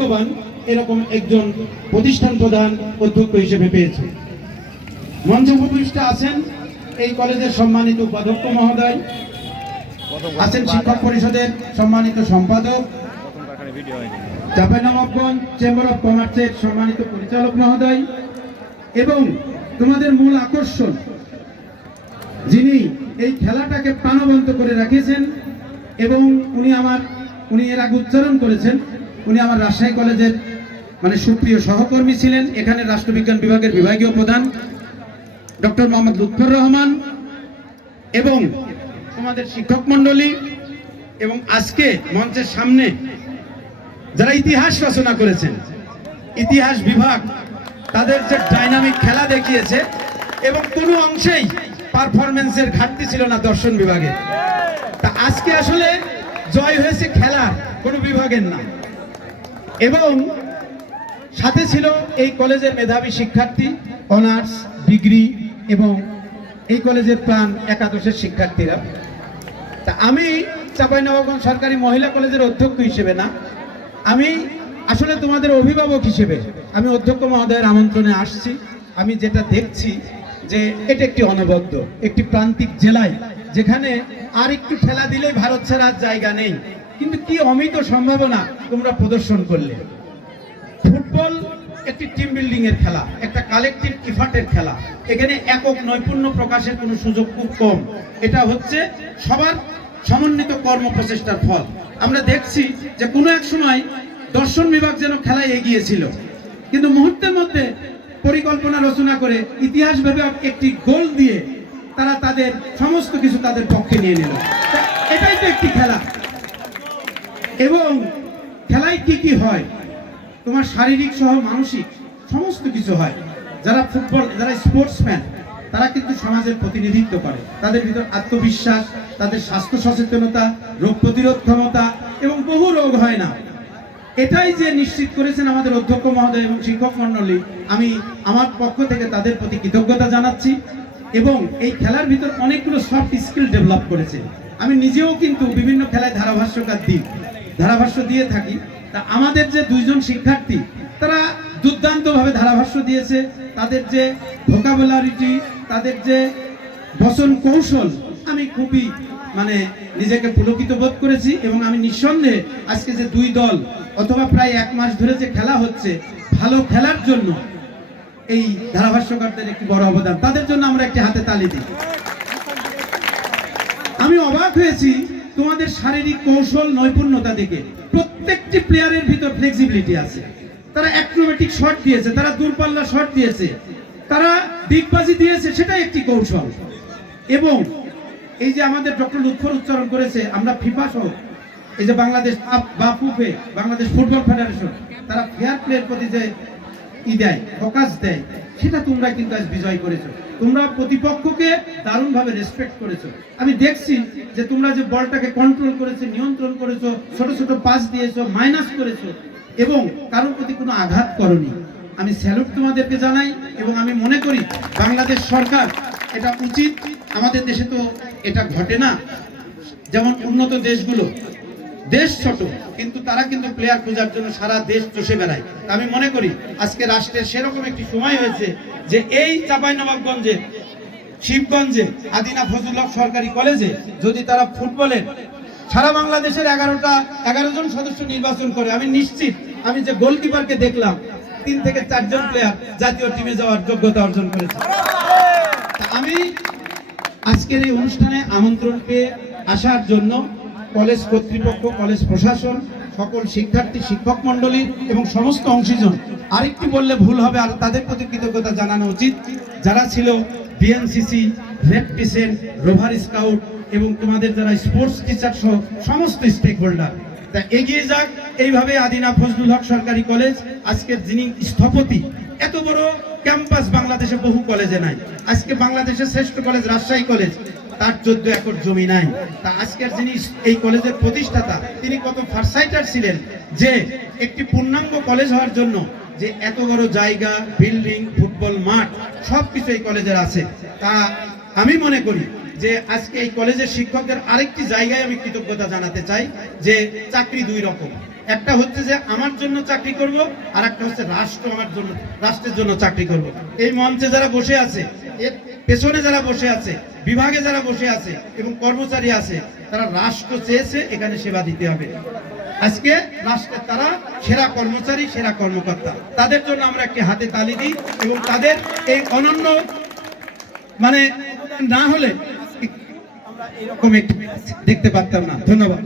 ভাগ্যবান এরকম একজন প্রতিষ্ঠান প্রধান অধ্যক্ষ হিসেবে পেয়েছে। মঞ্চে উপবিষ্ট আছেন এই কলেজের সম্মানিত উপাধ্যক্ষ মহোদয়, আছেন শিক্ষক পরিষদের সম্মানিত সম্পাদক, চাঁপাইনবাবগঞ্জ চেম্বার অফ কমার্সের সম্মানিত পরিচালক মহোদয় এবং তোমাদের মূল আকর্ষণ, যিনি এই খেলাটাকে প্রাণবন্ত করে রেখেছেন এবং উনি আমার, উনি এর আগে উচ্চারণ করেছেন উনি আমার রাজশাহী কলেজের মানে সুপ্রিয় সহকর্মী ছিলেন, এখানে রাষ্ট্রবিজ্ঞান বিভাগের বিভাগীয় প্রধান ডক্টর মোহাম্মদ লুৎফর রহমান এবং তোমাদের শিক্ষক মণ্ডলী এবং আজকে মঞ্চের সামনে যারা ইতিহাস রচনা করেছেন, ইতিহাস বিভাগ তাদের যে ডাইনামিক খেলা দেখিয়েছে এবং কোনো অংশেই পারফরমেন্সের ঘাটতি ছিল না দর্শন বিভাগে। তা আজকে আসলে জয় হয়েছে খেলার, কোনো বিভাগের না। এবং সাথে ছিল এই কলেজের মেধাবী শিক্ষার্থী, অনার্স, ডিগ্রি এবং এই কলেজের প্রাণ একাদশের শিক্ষার্থীরা। তা আমি চাঁপাইনবাবগঞ্জ সরকারি মহিলা কলেজের অধ্যক্ষ হিসেবে না, আমি আসলে তোমাদের অভিভাবক হিসেবে আমি অধ্যক্ষ মহোদয়ের আমন্ত্রণে আসছি। আমি যেটা দেখছি যে এটা একটি অনবদ্য, একটি প্রান্তিক জেলায় যেখানে আর একটু ঠেলা দিলেই ভারত ছাড়ার জায়গা নেই। কিন্তু কি অমিত সম্ভাবনা তোমরা প্রদর্শন করলে? ফুটবল একটি টিম বিল্ডিং এর খেলা, একটা কালেকটিভ ইফার্টের খেলা। এখানে একক নৈপুণ্য প্রকাশের কোনো সুযোগ খুব কম। এটা হচ্ছে সবার সমন্বিত কর্ম প্রচেষ্টার ফল। আমরা দেখছি যে কোনো এক সময় দর্শন বিভাগ যেন খেলায় এগিয়েছিল। কিন্তু মুহূর্তের মধ্যে পরিকল্পনা রচনা করে ইতিহাস ভেবে একটি গোল দিয়ে তারা তাদের সমস্ত কিছু তাদের পক্ষে নিয়ে নিল। এটাই তো একটি খেলা। এবং খেলায় কি কি হয়? তোমার শারীরিক সহ মানসিক সমস্ত কিছু হয়। যারা ফুটবল, যারা স্পোর্টসম্যান, তারা কিন্তু সমাজের প্রতিনিধিত্ব করে। তাদের ভিতর আত্মবিশ্বাস, তাদের স্বাস্থ্য সচেতনতা, রোগ প্রতিরোধ ক্ষমতা এবং বহু রোগ হয় না। এটাই যে নিশ্চিত করেছেন আমাদের অধ্যক্ষ মহোদয় এবং শিক্ষক মণ্ডলী, আমি আমার পক্ষ থেকে তাদের প্রতি কৃতজ্ঞতা জানাচ্ছি এবং এই খেলার ভিতর অনেকগুলো সফট স্কিল ডেভেলপ করেছে। আমি নিজেও কিন্তু বিভিন্ন খেলায় ধারাভাষ্যকার দিই ধারাভাষ্য দিয়ে থাকি, তা আমাদের যে দুইজন শিক্ষার্থী, তারা দুর্দান্তভাবে ধারাভাষ্য দিয়েছে। তাদের যে ভোকাবুলারিটি তাদের যে বচন কৌশল, আমি খুবই মানে নিজেকে পুলকিত বোধ করেছি এবং আমি নিঃসন্দেহে আজকে যে দুই দল অথবা প্রায় এক মাস ধরে যে খেলা হচ্ছে, ভালো খেলার জন্য এই ধারাভাষ্যকারদের একটি বড় অবদান। তাদের জন্য আমরা একটি হাতে তালি দিই। আমি অবাক হয়েছি তোমাদের শারীরিক কৌশল নৈপুণ্যতা দেখে প্রত্যেকটি প্লেয়ারের ভিতর ফ্লেক্সিবিলিটি আছে। তারা অ্যাক্রোবেটিক শট দিয়েছে, তারা দূরপাল্লা শট দিয়েছে, তারা ডিগবাজি দিয়েছে, সেটাই একটি কৌশল। এবং এই যে আমাদের ডক্টর লুৎফর উচ্চারণ করেছে, আমরা ফিফা সহ, এই যে বাংলাদেশ আপ- বা ফুফে বাংলাদেশ ফুটবল ফেডারেশন তারা ফেয়ার প্লের প্রতি যে ই দেয়, ফোকাস দেয়, সেটা তোমরা কিন্তু আজ বিজয় করেছ। তোমরা প্রতিপক্ষকে দারুণভাবে রেসপেক্ট করেছ। আমি দেখছি যে তোমরা যে বলটাকে কন্ট্রোল করেছ, নিয়ন্ত্রণ করেছ, ছোট ছোট পাস দিয়েছ মাইনাস করেছ, এবং কারোর প্রতি কোনো আঘাত করনি। আমি স্যালুট তোমাদেরকে জানাই, এবং আমি মনে করি বাংলাদেশ সরকার এটা উচিত। আমাদের দেশে তো এটা ঘটে না। যেমন উন্নত দেশগুলো দেশ ছোট, কিন্তু তারা কিন্তু প্লেয়ার খোঁজার জন্য সারা দেশ চষে বেড়ায়। আমি মনে করি, আজকে রাষ্ট্রের সেরকম একটি সময় হয়েছে যে এই চাঁপাইনবাবগঞ্জে, শিবগঞ্জে, আদিনা ফজলুল হক সরকারি কলেজে যদি তারা ফুটবলের সারা বাংলাদেশের এগারোটা, এগারো জন সদস্য নির্বাচন করে, আমি নিশ্চিত আমি যে গোলকিপারকে দেখলাম, তিন থেকে চারজন প্লেয়ার জাতীয় টিমে যাওয়ার যোগ্যতা অর্জন করেছে। আমি আজকের এই অনুষ্ঠানে আমন্ত্রণ পেয়ে আসার জন্য কলেজ কর্তৃপক্ষ, কলেজ প্রশাসন, সকল শিক্ষার্থী, শিক্ষক মণ্ডলী এবং সমস্ত অংশীজন আরেকটি বললে ভুল হবে, আর তাদের প্রতি কৃতজ্ঞতা জানানো উচিত। যারা ছিল BNCC red crescent rover scout এবং তোমাদের যারা স্পোর্টস টিচার সহ সমস্ত স্টেক হোল্ডার তা এগিয়ে যাক। এইভাবে আদিনা ফজলুল হক সরকারি কলেজ আজকের যিনি স্থপতি, এত বড় ক্যাম্পাস বাংলাদেশে বহু কলেজে নাই। আজকে বাংলাদেশের শ্রেষ্ঠ কলেজ রাজশাহী কলেজ। তার চোদ্দ একর জমি নাই। তা আজকের যিনি এই কলেজের প্রতিষ্ঠাতা, তিনি কত ফার্সাইটার ছিলেন যে একটি পূর্ণাঙ্গ কলেজ হওয়ার জন্য যে এত বড় জায়গা, বিল্ডিং, ফুটবল মাঠ সব কিছু এই কলেজের আছে। তা আমি মনে করি যে আজকে এই কলেজের শিক্ষকদের আরেকটি জায়গায় আমি কৃতজ্ঞতা জানাতে চাই যে চাকরি দুই রকম। একটা হচ্ছে যে আমার জন্য চাকরি করব আর একটা হচ্ছে রাষ্ট্র আমার জন্য, রাষ্ট্রের জন্য চাকরি করব। এই মঞ্চে যারা বসে আছে, এর পেছনে যারা বসে আছে, বিভাগে যারা বসে আছে এবং কর্মচারী আছে, তারা রাষ্ট্র চেয়েছে এখানে সেবা দিতে হবে। আজকে রাষ্ট্রের তারা সেরা কর্মচারী, সেরা কর্মকর্তা। তাদের জন্য আমরা একটি হাতে তালি দিই এবং তাদের এই অনন্য মানে না হলে আমরা এরকম একটি দেখতে পারতাম না। ধন্যবাদ।